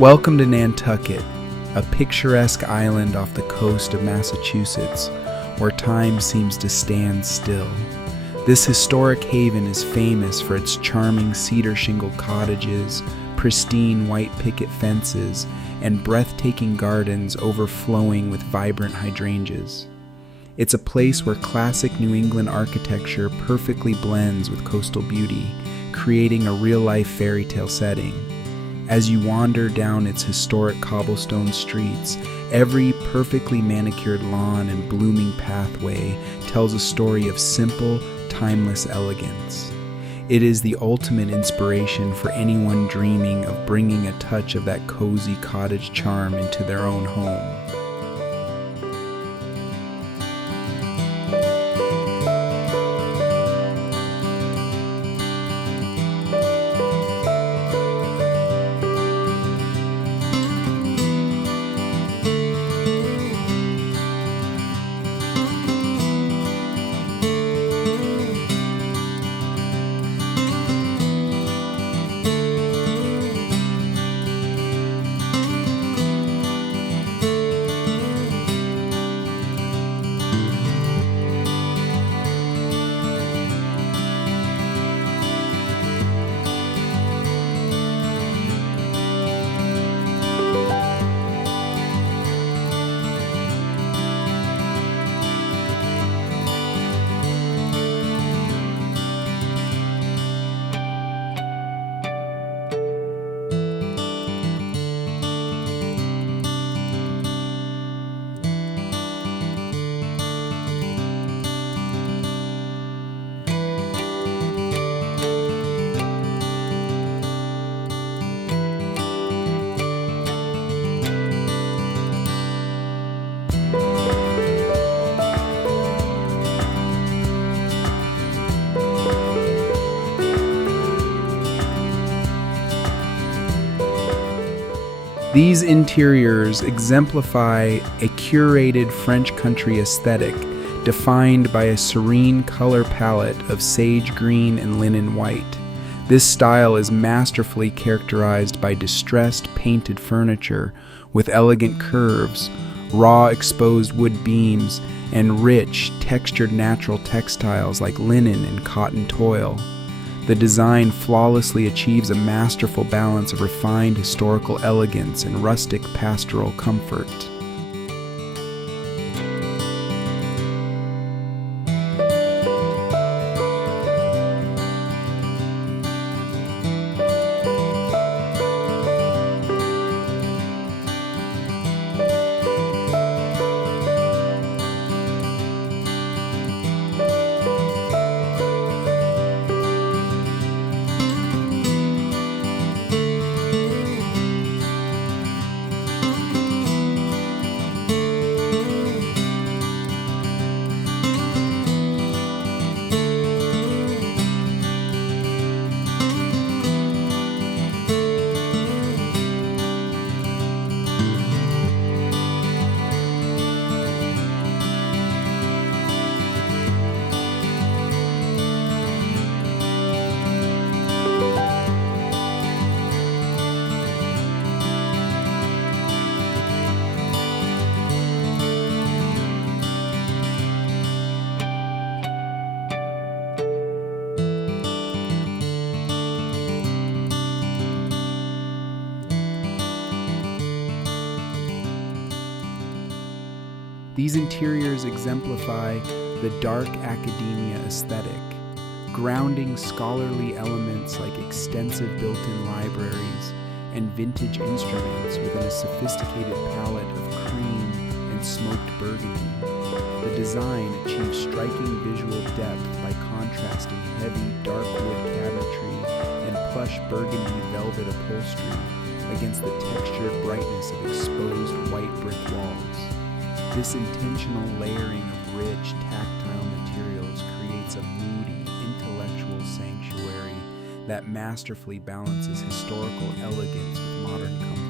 Welcome to Nantucket, a picturesque island off the coast of Massachusetts, where time seems to stand still. This historic haven is famous for its charming cedar shingle cottages, pristine white picket fences, and breathtaking gardens overflowing with vibrant hydrangeas. It's a place where classic New England architecture perfectly blends with coastal beauty, creating a real-life fairy tale setting. As you wander down its historic cobblestone streets, every perfectly manicured lawn and blooming pathway tells a story of simple, timeless elegance. It is the ultimate inspiration for anyone dreaming of bringing a touch of that cozy cottage charm into their own home. These interiors exemplify a curated French country aesthetic defined by a serene color palette of sage green and linen white. This style is masterfully characterized by distressed painted furniture with elegant curves, raw exposed wood beams, and rich, textured natural textiles like linen and cotton toile. The design flawlessly achieves a masterful balance of refined historical elegance and rustic pastoral comfort. These interiors exemplify the dark academia aesthetic, grounding scholarly elements like extensive built-in libraries and vintage instruments within a sophisticated palette of cream and smoked burgundy. The design achieves striking visual depth by contrasting heavy dark wood cabinetry and plush burgundy velvet upholstery against the textured brightness of exposed white brick walls. This intentional layering of rich, tactile materials creates a moody, intellectual sanctuary that masterfully balances historical elegance with modern comfort.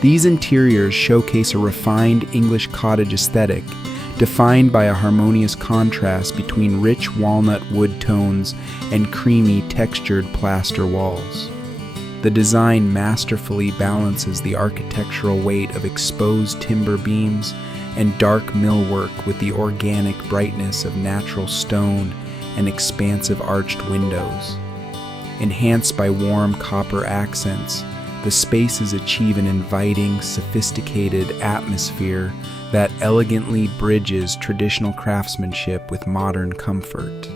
These interiors showcase a refined English cottage aesthetic, defined by a harmonious contrast between rich walnut wood tones and creamy textured plaster walls. The design masterfully balances the architectural weight of exposed timber beams and dark millwork with the organic brightness of natural stone and expansive arched windows. Enhanced by warm copper accents, the spaces achieve an inviting, sophisticated atmosphere that elegantly bridges traditional craftsmanship with modern comfort.